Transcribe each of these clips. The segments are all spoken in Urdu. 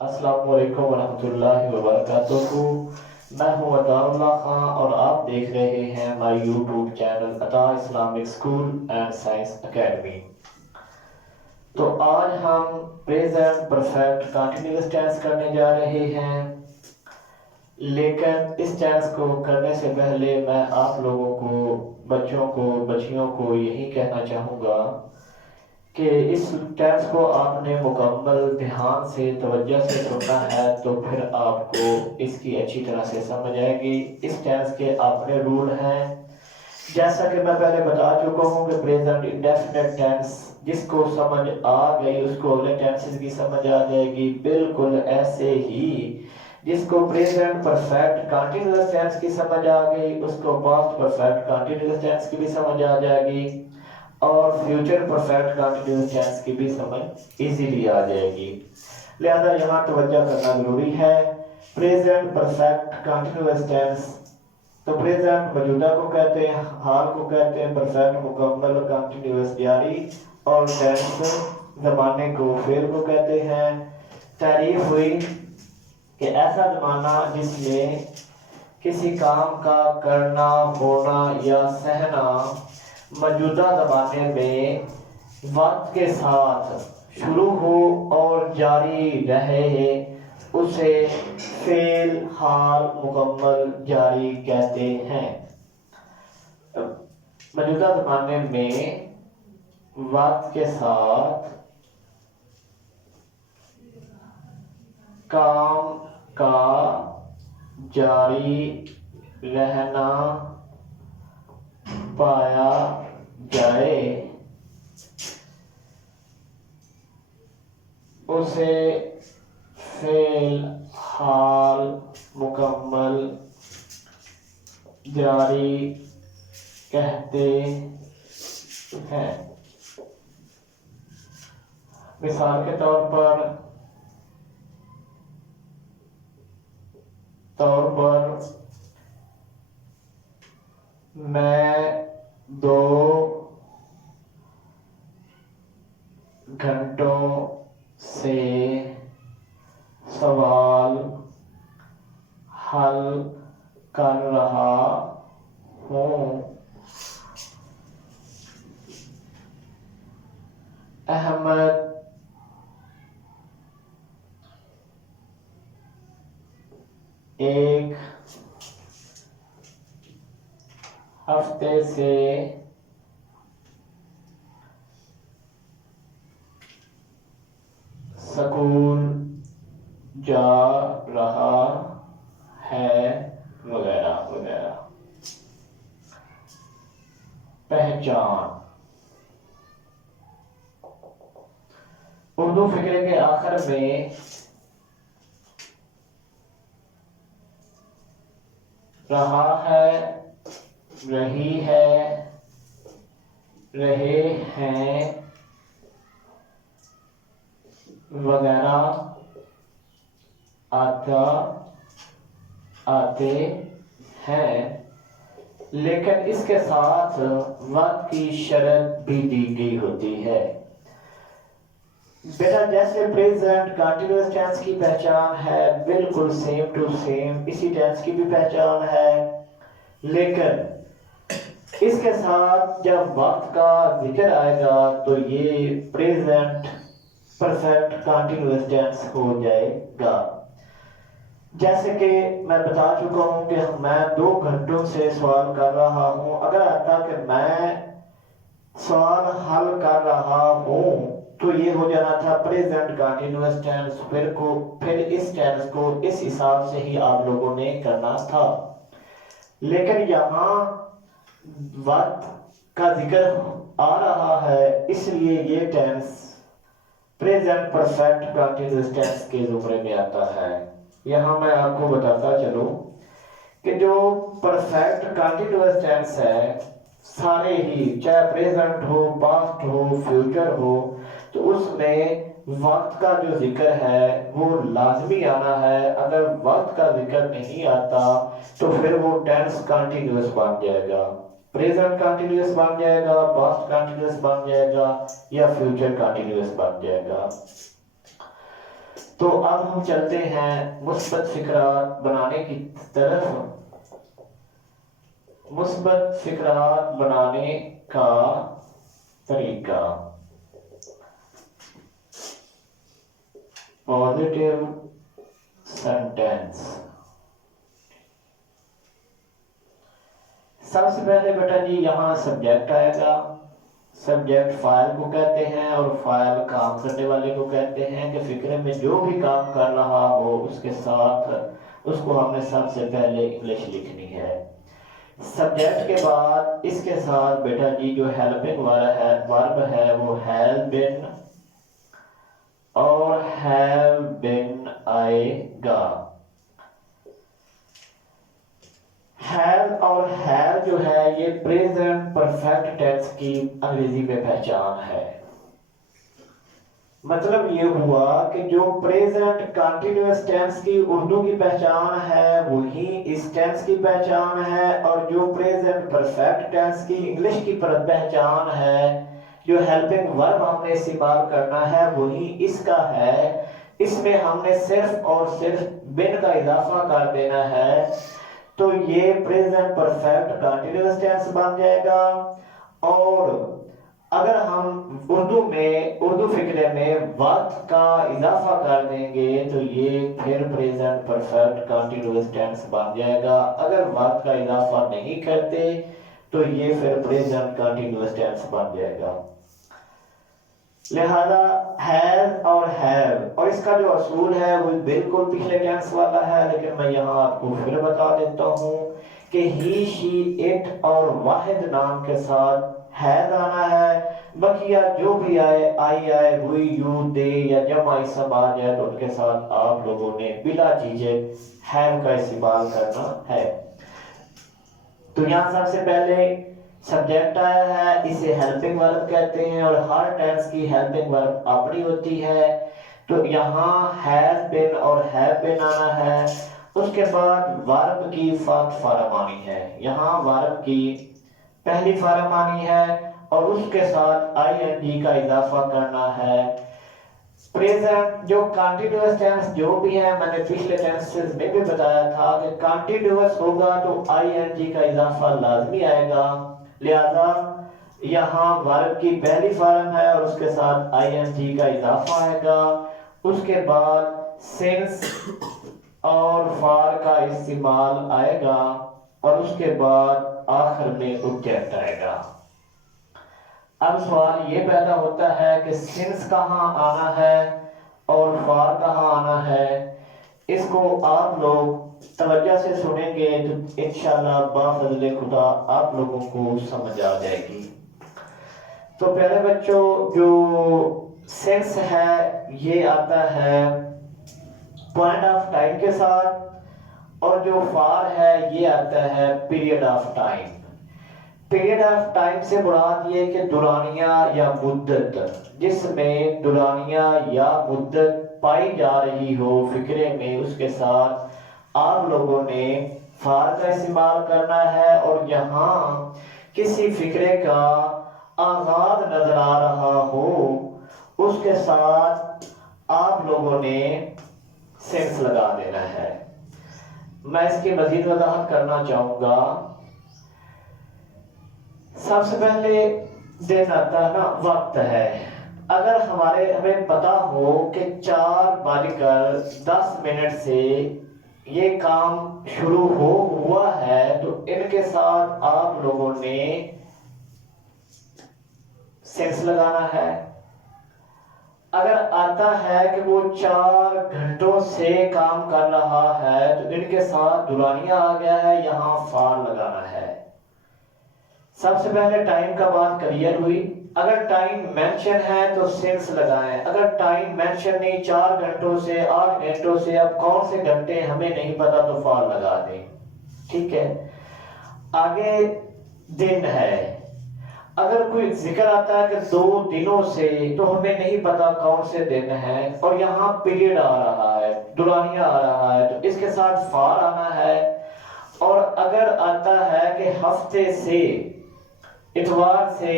السلام علیکم ورحمۃ اللہ وبرکاتہ۔ میں ہوں عطاء اللہ خان اور آپ دیکھ رہے ہیں ہماری یوٹیوب چینل عطا Islamic school and science academy. تو آج ہم پریزنٹ پرفیکٹ کنٹینیوس ٹینس کرنے جا رہے ہیں، لیکن اس ٹینس کو کرنے سے پہلے میں آپ لوگوں کو، بچوں کو، بچیوں کو یہی کہنا چاہوں گا کہ اس ٹینس کو آپ نے مکمل دھیان سے توجہ سے سننا ہے تو پھر آپ کو اس کی اچھی طرح سے سمجھ آئے گی۔ اس ٹینس کے اپنے رول ہیں، جیسا کہ میں پہلے بتا چکا ہوں کہ پریزنٹ انڈیفینٹ ٹینس جس کو سمجھ آ گئی اس کو اگلے ٹینسز کی سمجھ آ جائے گی، بالکل ایسے ہی جس کو پریزنٹ پرفیکٹ کنٹینیوس ٹینس کی سمجھ آ گئی اس کو پاسٹ پرفیکٹ کنٹینیوس ٹینس کی بھی سمجھ آ جائے گی، اور فیوچر پرفیکٹ کنٹینیوس ٹینس کی بھی سمجھ ایزیلی آ جائے گی۔ لہذا یہاں توجہ کرنا ضروری ہے۔ پریزنٹ پرفیکٹ کنٹینیوس ٹینس، تو پریزنٹ موجودہ کو کہتے ہیں، حال کو کہتے ہیں، پرفیکٹ مکمل کنٹینیوس جاری، اور ٹینس زمانے کو فعل کو کہتے ہیں۔ تعریف ہوئی کہ ایسا زمانہ جس میں کسی کام کا کرنا، ہونا یا سہنا موجودہ زمانے میں وقت کے ساتھ شروع ہو اور جاری رہے، اسے فعل حال مکمل جاری کہتے ہیں۔ موجودہ زمانے میں وقت کے ساتھ کام کا جاری رہنا پایا جائے، اسے فعل حال مکمل جاری کہتے ہیں۔ مثال کے طور پر میں 2 گھنٹوں سے سوال حل کر رہا ہوں۔ احمد ایک ہفتے سے سکول جا رہا ہے، وغیرہ وغیرہ۔ پہچان، اردو فقرے کے آخر میں رہا ہے، رہی ہے، رہے ہیں وغیرہ آتے ہیں، لیکن اس کے ساتھ وقت کی شرط بھی دی گئی ہوتی ہے۔ بیٹا جیسے پریزنٹ کنٹینیوس ٹینس کی پہچان ہے بالکل سیم ٹو سیم اسی ٹینس کی بھی پہچان ہے، لیکن اس کے ساتھ جب وقت کا ذکر آئے گا تو یہ پریزنٹ پرفیکٹ کنٹینیوس ٹینس ہو جائے گا۔ جیسے کہ میں بتا چکا ہوں کہ میں 2 گھنٹوں سے سوال کر رہا ہوں، اگر آتا کہ میں سوال حل کر رہا ہوں تو یہ ہو جانا تھا پریزنٹ کنٹینیوس ٹینس، پھر اس ٹینس کو اس حساب سے ہی آپ لوگوں نے کرنا تھا، لیکن یہاں وقت کا ذکر آ رہا ہے اس لیے یہ tense present perfect continuous tense کے زمرے میں آتا ہے۔ یہاں میں آپ کو بتاتا چلوں کہ جو پرفیکٹ کنٹینیوس ٹینس ہے سارے ہی، چاہے پریزنٹ ہو، پاسٹ ہو، فیوچر ہو، تو اس میں وقت کا جو ذکر ہے وہ لازمی آنا ہے۔ اگر وقت کا ذکر نہیں آتا تو پھر وہ ٹینس کنٹینیوس بن جائے گا، پریزنٹ کنٹینیوس بن جائے گا، پاسٹ کنٹینیوس بن جائے گا، یا فیوچر کنٹینیوس بن جائے گا۔ تو اب ہم چلتے ہیں مثبت فکرات بنانے کی طرف. مثبت فکرات بنانے کا طریقہ. Positive sentence. سب سے پہلے بیٹا جی یہاں سبجیکٹ آئے گا. سبجیکٹ فائل کو کہتے ہیں اور فائل کام کرنے والے کو کہتے ہیں کہ فکرے میں جو بھی کام کر رہا ہو اس کے ساتھ اس کو ہم نے سب سے پہلے انگلش لکھنی ہے. سبجیکٹ کے بعد اس کے ساتھ بیٹا جی جو ہیلپنگ ورب ہے وہ ہیو بین اور ہیو بین آئے گا. ہیو اور ہیو جو ہے یہ پریزنٹ پرفیکٹ ٹینس کی انگریزی میں پہچان ہے. مطلب یہ ہوا کہ جو پریزنٹ کنٹینیوس ٹینس کی اردو کی پہچان ہے وہی اس ٹینس کی پہچان ہے, اور جو پریزنٹ پرفیکٹ ٹینس کی انگلش کی پہچان ہے جو ہیلپنگ ورب ہم نے استعمال کرنا ہے وہی اس کا ہے. اس میں ہم نے صرف اور صرف بن کا اضافہ کر دینا ہے تو یہ پریزنٹ پرفیکٹ کنٹینیوس ٹینس بن جائے گا. اور اگر ہم اردو فکرے میں وقت کا اضافہ کر دیں گے تو یہ پھر پریزنٹ پرفیکٹ کنٹینیوس ٹینس بن جائے گا. اگر وقت کا اضافہ نہیں کرتے تو یہ پھر پریزنٹ کنٹینیوس ٹینس بن جائے گا. لہذا ہیز اور ہیو, اور اس کا جو اصول ہے وہ بالکل پچھلے ٹینس والا ہے, لیکن میں یہاں آپ کو پھر بتا دیتا ہوں کہ ہی شی اٹ اور واحد نام کے ساتھ ہیز آنا ہے. بقیہ جو بھی آئے آئی آئے ہوئی یو دے یا جمع اسم آ جائے تو ان کے ساتھ آپ لوگوں نے بلا جھجک ہیو کا استعمال کرنا ہے. تو یہاں سب سے پہلے سبجیکٹ آیا ہے, اسے ہیلپنگ ورب کہتے ہیں اور ہر ٹینس کی ہیلپنگ ورب اپنی ہوتی ہے. تو یہاں ہیز بین اور ہیو بین آنا ہے. اس کے بعد ورب کی فاتح فارم آنی ہے. یہاں ورب کی پہلی فارم آنی ہے اور اس کے ساتھ آئی این جی کا اضافہ کرنا ہے. پریزنٹ جو کنٹینیوس ٹینس جو بھی ہے میں نے پچھلے ٹینسز میں بھی بتایا تھا کہ کنٹینیوس ہوگا تو آئی این جی کا اضافہ لازمی آئے گا. لہذا یہاں ورب کی پہلی فارم ہے اور اس کے ساتھ آئی این جی کا اضافہ آئے گا. اس کے بعد سنس اور فار کا استعمال آئے گا اور اس کے بعد آخر میں آبجیکٹ آئے گا. اب سوال یہ پیدا ہوتا ہے کہ سنس کہاں آنا ہے اور فار کہاں آنا ہے. اس کو آپ لوگ توجہ سے سنیں گے تو انشاءاللہ بفضل خدا آپ لوگوں کو سمجھ آ جائے گی. تو پہلے بچوں جو سنس ہے یہ آتا ہے پوائنٹ آف ٹائم کے ساتھ, اور جو فار ہے یہ آتا ہے period of time. Period of time سے مراد یہ کہ دورانیہ یا مدت, جس میں دورانیہ یا مدت پائی جا رہی ہو فکرے میں, اس کے ساتھ آپ لوگوں نے فار کا استعمال کرنا ہے. اور یہاں کسی فکرے کا آغاز نظر آ رہا ہو اس کے ساتھ آپ لوگوں نے سینس لگا دینا ہے. میں اس کی مزید وضاحت کرنا چاہوں گا. سب سے پہلے دن آتا ہے نا وقت ہے. اگر ہمیں پتا ہو کہ 4:10 سے یہ کام شروع ہوا ہے تو ان کے ساتھ آپ لوگوں نے سینس لگانا ہے. اگر آتا ہے کہ وہ 4 گھنٹوں سے کام کر رہا ہے تو ان کے ساتھ دورانیہ آ گیا ہے, یہاں فار لگانا ہے. سب سے پہلے ٹائم کا بات کلیئر ہوئی. اگر ٹائم مینشن ہے تو سینس لگائیں, اگر ٹائم مینشن نہیں 4 گھنٹوں سے 8 گھنٹوں سے اب کون سے گھنٹے ہمیں نہیں پتا تو فار لگا دیں. ٹھیک ہے. آگے دن ہے. اگر کوئی ذکر آتا ہے کہ 2 دنوں سے تو ہمیں نہیں پتا کون سے دن ہیں, اور یہاں پیریڈ آ رہا ہے, دورانیہ آ رہا ہے, تو اس کے ساتھ فار آنا ہے. اور اگر آتا ہے کہ ہفتے سے اتوار سے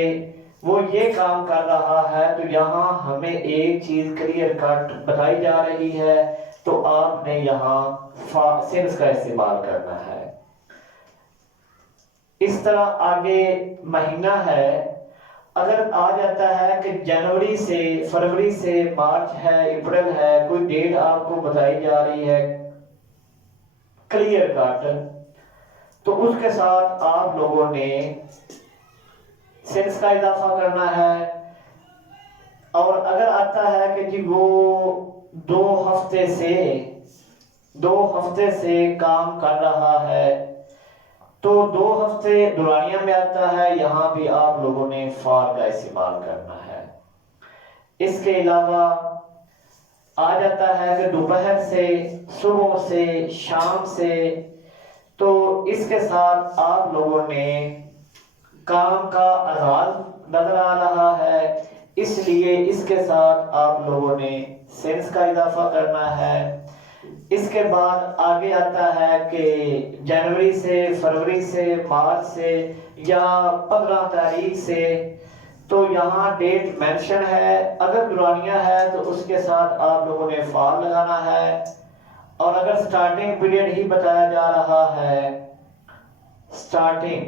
وہ یہ کام کر رہا ہے، تو یہاں ہمیں ایک چیز کلیئر کٹ بتائی جا رہی ہے، تو آپ نے یہاں سنس کا استعمال کرنا ہے۔ اس طرح آگے مہینہ ہے، اگر آ جاتا ہے کہ جنوری سے فروری سے مارچ ہے، اپریل ہے، کوئی ڈیٹ آپ کو بتائی جا رہی ہے کلیئر کٹ، تو اس کے ساتھ آپ لوگوں نے سینس کا اضافہ کرنا ہے۔ اور اگر آتا ہے کہ جی وہ دو ہفتے سے کام کر رہا ہے، تو 2 ہفتے دورانیہ میں آتا ہے، یہاں بھی آپ لوگوں نے فار کا استعمال کرنا ہے۔ اس کے علاوہ آ جاتا ہے کہ دوپہر سے، صبح سے، شام سے، تو اس کے ساتھ آپ لوگوں نے کام کا آغاز نظر آ رہا ہے، اس لیے اس کے ساتھ آپ لوگوں نے سینس کا اضافہ کرنا ہے۔ اس کے بعد آگے آتا ہے کہ جنوری سے، فروری سے، مارچ سے یا 15 تاریخ سے، تو یہاں ڈیٹ مینشن ہے، اگر دورانیہ ہے تو اس کے ساتھ آپ لوگوں نے فار لگانا ہے، اور اگر سٹارٹنگ پیریڈ ہی بتایا جا رہا ہے سٹارٹنگ،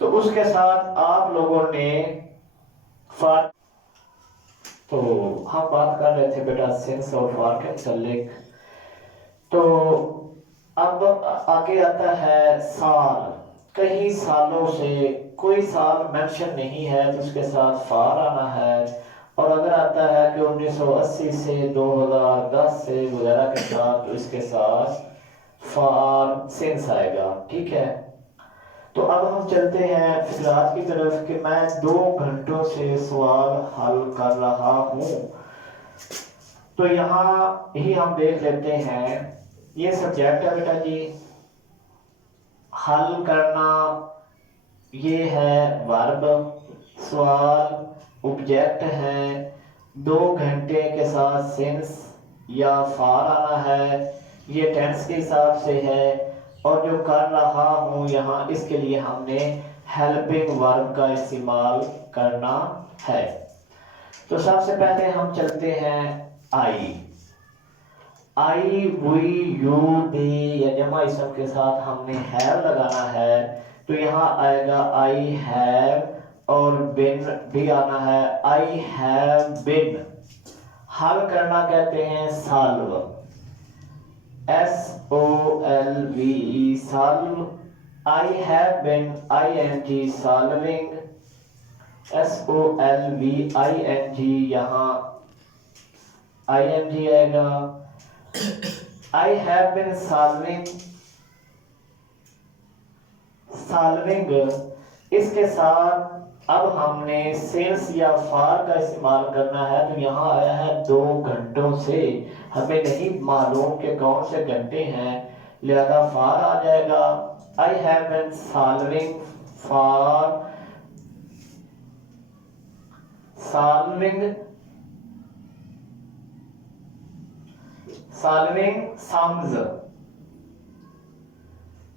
تو اس کے ساتھ آپ لوگوں نے فار۔ تو ہم بات کر رہے تھے بیٹا سینس اور فار کے متعلق، تو اب آگے آتا ہے سال، کئی سالوں سے کوئی سال مینشن نہیں ہے تو اس کے ساتھ فار آنا ہے، اور اگر آتا ہے کہ 1980 سے 2010 سے وغیرہ کے ساتھ، تو اس کے ساتھ فار سینس آئے گا، ٹھیک ہے۔ تو اب ہم چلتے ہیں فکرات کی طرف کہ میں 2 گھنٹوں سے سوال حل کر رہا ہوں، تو یہاں ہی ہم دیکھ لیتے ہیں، یہ سبجیکٹ ہے بیٹا جی، حل کرنا یہ ہے ورب، سوال اوبجیکٹ ہے، 2 گھنٹے کے ساتھ سینس یا فار آنا ہے، یہ ٹینس کے حساب سے ہے، اور جو کر رہا ہوں یہاں اس کے لیے ہم نے ہیلپنگ ورب کا استعمال کرنا ہے۔ تو سب سے پہلے ہم چلتے ہیں آئی، وی یو دی یا جمع اسم کے ساتھ ہم نے ہیو لگانا ہے، تو یہاں آئے گا آئی ہیو، اور بن بھی آنا ہے، آئی ہیو بن۔ حل کرنا کہتے ہیں solve, SOLVE solve, I have been ING solving، SOLVING یہاں ING آئے گا، I have been solving، اس کے ساتھ اب ہم نے سینس یا فار کا استعمال کرنا ہے، تو یہاں آیا ہے 2 گھنٹوں سے، ہمیں نہیں معلوم کہ کون سے گھنٹے ہیں، لہذا فار آ جائے گا، I have been solving sums۔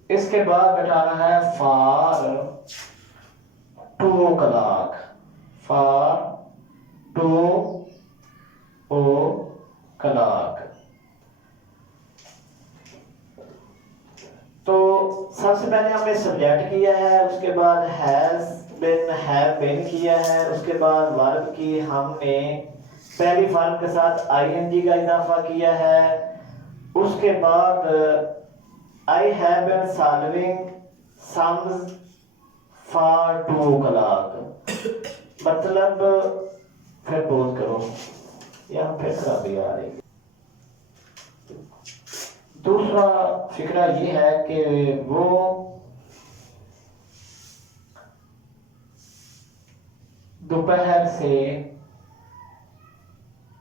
اس کے بعد بتانا ہے فار 2 o'clock، فار 2 o'clock۔ تو سب سے پہلے ہم نے سبجیکٹ کیا ہے، اس کے بعد ہیز بن، ہیو بن کیا ہے، اس کے بعد ورب کی ہم نے پہلی فارم کے ساتھ ING کا اضافہ کیا ہے، اس کے بعد I have been solving sums for 2 o'clock، مطلب پھر پوز کرو، یہاں پھر خرابی آ رہی ہے۔ دوسرا فکرہ یہ ہے کہ وہ دوپہر سے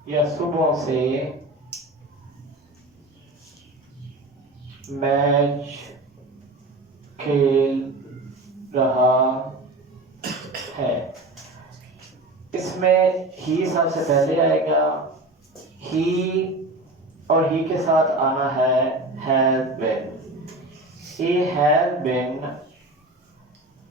یا صبح سے میچ کھیل رہا ہے، اس میں ہی سب سے پہلے آئے گا، ہی اور ہی کے ساتھ آنا ہے has been، he has been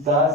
10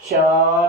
4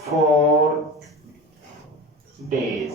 4 days।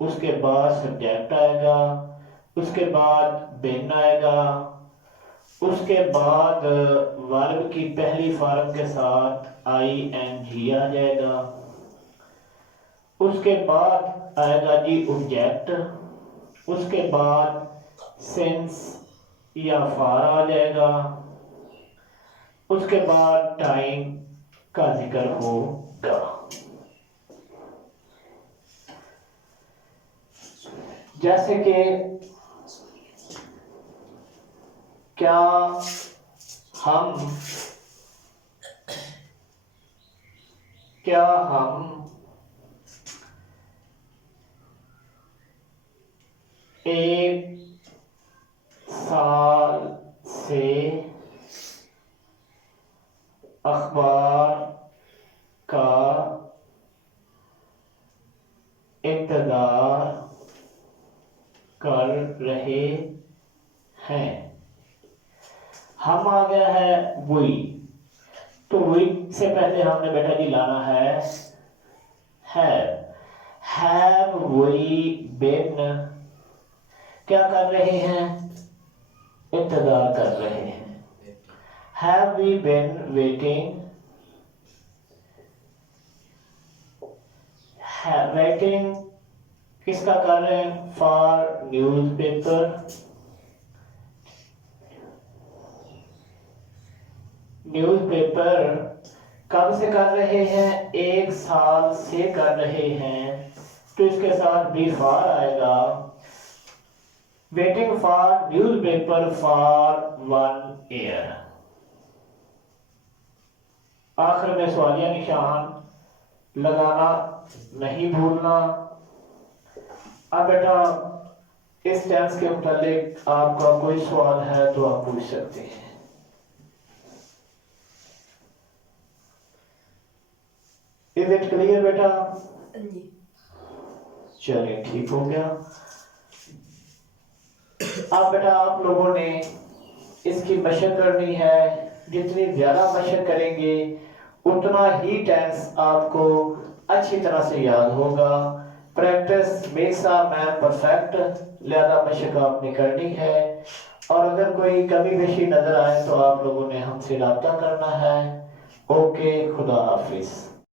اس کے بعد سبجیکٹ آئے گا، اس کے بعد بین آئے گا، اس کے بعد ورب کی پہلی فارم کے ساتھ آئی این جی آ جائے گا، اس کے بعد آئے گا جی آبجیکٹ، اس کے بعد سینس یا فار آ جائے گا، اس کے بعد ٹائم کا ذکر ہوگا۔ جیسے کہ کیا ہم ایک سال سے اخبار کا انتظار کر رہے ہیں؟ ہم آ گیا ہے وہی، تو وہی سے پہلے ہم نے بیٹا جی لانا ہے have we been کیا کر رہے ہیں؟ انتظار کر رہے ہیں۔ have we been waiting waiting کس کا کر رہے ہیں؟ for newspaper، نیوز پیپر کب سے کر رہے ہیں؟ ایک سال سے کر رہے ہیں، تو اس کے ساتھ بھی فار آئے گا، waiting for newspaper for 1 year۔ آخر میں سوالیہ نشان لگانا نہیں بھولنا۔ اب بیٹا اس ٹینس کے متعلق آپ کا کوئی سوال ہے تو آپ پوچھ سکتے ہیں۔ Is it clear بیٹا؟ چلیں ٹھیک ہو گیا۔ اب بیٹا آپ لوگوں نے اس کی مشق کرنی ہے، جتنی زیادہ مشق کریں گے اتنا ہی ٹینس آپ کو اچھی طرح سے یاد ہوگا۔ Practice makes a man perfect, لہذا مشق آپ نے کرنی ہے، اور اگر کوئی کمی بیشی نظر آئے تو آپ لوگوں نے ہم سے رابطہ کرنا ہے۔ اوکے، خدا حافظ۔